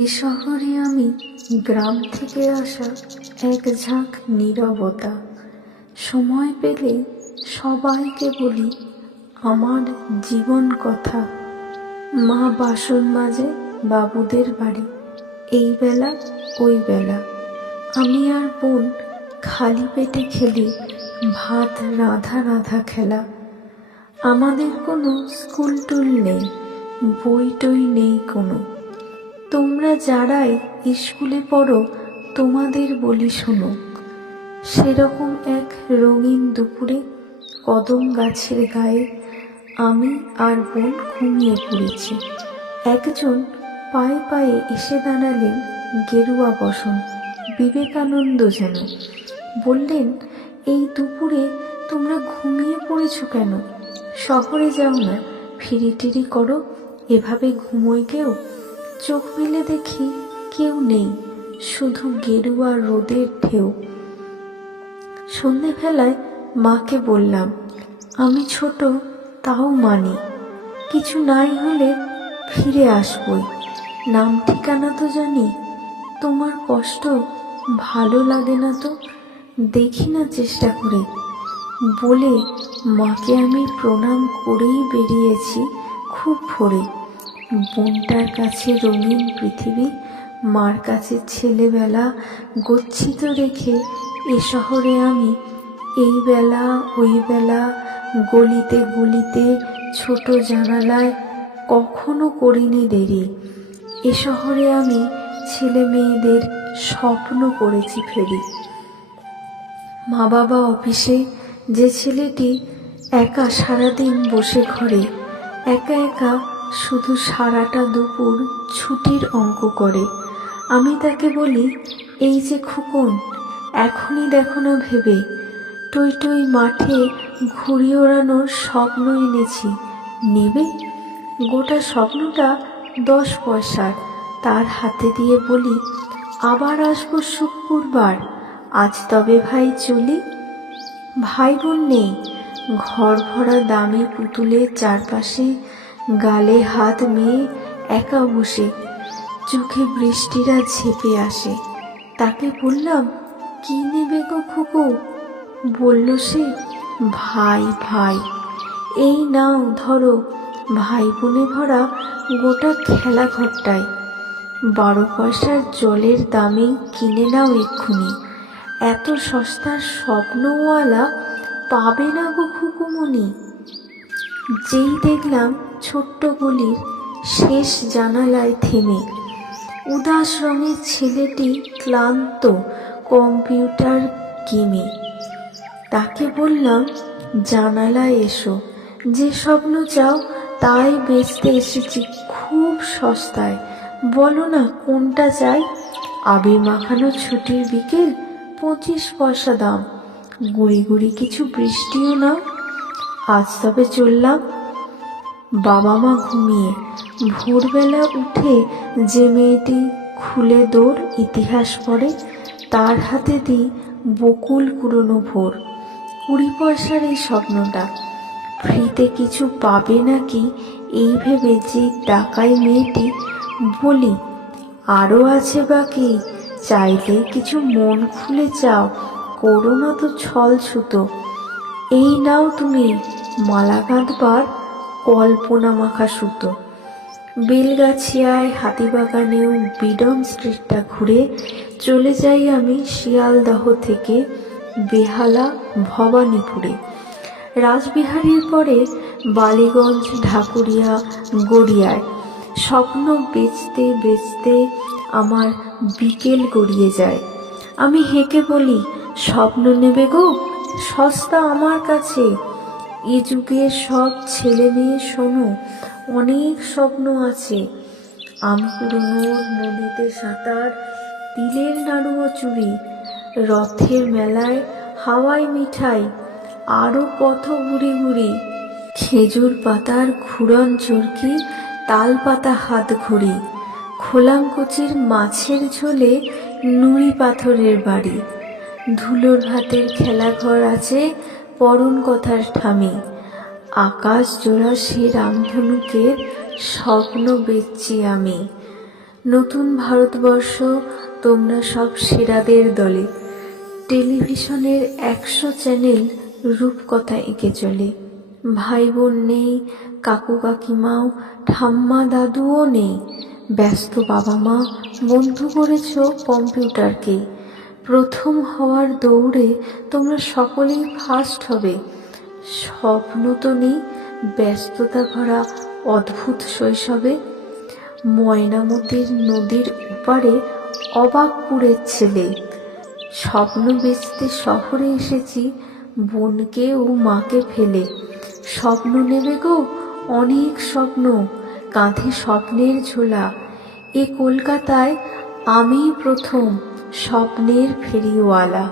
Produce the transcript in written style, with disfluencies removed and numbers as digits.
এ শহরে আমি গ্রাম থেকে আসা এক ঝাঁক নীরবতা। সময় পেলে সবাইকে বলি আমার জীবন কথা। মা বাসন মাজে বাবুদের বাড়ি, এই বেলা ওই বেলা। আমি আর বোন খালি পেটে খেলি ভাত রাধা রাধা খেলা। আমাদের কোনো স্কুল টুল নেই, বই টই নেই কোনো। তোমরা যারাই স্কুলে পড়ো তোমাদের বলি শোনো। সেরকম এক রঙিন দুপুরে কদম গাছের গায়ে আমি আর বোন ঘুমিয়ে পড়েছি। একজন পায়ে পায়ে এসে দাঁড়ালেন, গেরুয়া বসন, বিবেকানন্দ যেন। বললেন, এই দুপুরে তোমরা ঘুমিয়ে পড়েছো কেন? শহরে যাও না, ফিরি টিরি করো, এভাবে ঘুমোয় কেউ? চোখ মেলে দেখি কেউ নেই, শুধু গেরুয়া রোদের ঢেউ। সন্ধেবেলায় মাকে বললাম, আমি ছোট তাও মানি, কিছু নাই হলে ফিরে আসবই। নাম ঠিকানা তো জানি, তোমার কষ্ট ভালো লাগে না তো, দেখি না চেষ্টা করে। বলে মাকে আমি প্রণাম করেই বেরিয়েছি খুব ভোরে। বোনটার কাছে রঙিন পৃথিবী, মার কাছে ছেলেবেলা গচ্ছিত রেখে এ শহরে আমি এই বেলা ওই বেলা, গলিতে গলিতে, ছোট জানালায় কখনো করিনি দেরি। এ শহরে আমি ছেলে মেয়েদের স্বপ্ন করেছি ফেরি। মা বাবা অফিসে, যে ছেলেটি একা সারাদিন বসে ঘরে, একা একা শুধু সারাটা দুপুর ছুটির অঙ্ক করে। আমি তাকে বলি, এই যে খোকন, এখনই দেখো না ভেবে, টই টই মাঠে ঘুড়ি ওড়ানোর স্বপ্ন এনেছি, নেবে? গোটা স্বপ্নটা 10 পয়সার। তার হাতে দিয়ে বলি, আবার আসবো শুক্রবার, আজ তবে ভাই চলি। ভাই বোন নেই, ঘর ভরা দামি পুতুলের চারপাশে, গালে হাত মেয়ে একা বসে, চোখে বৃষ্টিরা ঝেপে আসে। তাকে বললাম, কি নেবে গো খুকু? বলল সে, ভাই ভাই। এই নাও ধরো, ভাই বোনে ভরা গোটা খেলা ঘরটায়। 12 পয়সার জলের দামে কিনে নাও এক্ষুনি, এত সস্তার স্বপ্নওয়ালা পাবে না গো খুকুমনি। যেই দেখলাম ছোট্ট গলির শেষ জানালায় থেমে উদাস রঙের ছেলেটি ক্লান্ত কম্পিউটার গেমে। তাকে বললাম, জানালায় এসো, যে স্বপ্ন চাও তাই বেচতে এসেছি খুব সস্তায়, বলো না কোনটা চাই? আবির মাখানো ছুটির বিকেল, 25 পয়সা দাম, গুড়ি গুড়ি কিছু বৃষ্টিও নাও। আজ তবে চললাম। বাবা মা ঘুমিয়ে, ভোরবেলা উঠে যে মেয়েটি খুলে দৌড় ইতিহাস পড়ে, তার হাতে দিই বকুল কুড়োনো ভোর। 20 পয়সার এই স্বপ্নটা, ফ্রিতে কিছু পাবে নাকি এই ভেবে যে টাকায় মেয়েটি। বলি, আরও আছে বাকি, চাইলে কিছু মন খুলে চাও, করো না তো ছল ছুতো। এই নাও তুমি মালা গাঁথবার কল্পনা মাখা সুতো। বেলগাছিয়ায়, হাতিবাগানেও বিডন স্ট্রিটটা ঘুরে চলে যাই আমি শিয়ালদহ থেকে বেহালা ভবানীপুরে। রাসবিহারীর পরে বালিগঞ্জ, ঢাকুরিয়া, গড়িয়ায়। স্বপ্ন বেচতে বেচতে আমার বিকেল গড়িয়ে যায়। আমি হেঁকে বলি, স্বপ্ন নেবে গো, সস্তা আমার কাছে। এ যুগের সব ছেলে মেয়ে শোনো, অনেক স্বপ্ন আছে। আম কুড়োনোর, নদীতে সাঁতার, তিলের নাড়ু ও চুড়ি, রথের মেলায় হাওয়াই মিঠাই, আরও কত ঘুরি ঘুরি। খেজুর পাতার ঘুরন চরকি, তাল পাতা হাত ঘড়ি, খোলামকুচির মাছের ঝোলে নুড়ি পাথরের বাড়ি। ধুলোর ভাতের খেলাঘর আছে পরন কথার ঠামি, আকাশ জোড়া সে রামধনুকের স্বপ্ন বেচছি আমি। নতুন ভারতবর্ষ, তোমরা সব সেরাদের দলে। টেলিভিশনের 100 চ্যানেল রূপকথা এঁকে চলে। ভাই বোন নেই, কাকু কাকিমাও, ঠাম্মা দাদুও নেই। ব্যস্ত বাবা মা বন্ধু করেছ কম্পিউটারকে। প্রথম হওয়ার দৌড়ে তোমরা সকলেই ফার্স্ট হবে। স্বপ্ন তো নেই, ব্যস্ততা ভরা অদ্ভুত শৈশবে। ময়নামতির নদীর ওপারে অবাকপুরের ছেলে। স্বপ্ন বেচতে শহরে এসেছি, বোনকে ও মাকে ফেলে। স্বপ্ন নেবে গো, অনেক স্বপ্ন, কাঁধে স্বপ্নের ঝোলা। এ কলকাতায় আমিই প্রথম স্বপ্নের ফেরিওয়ালা।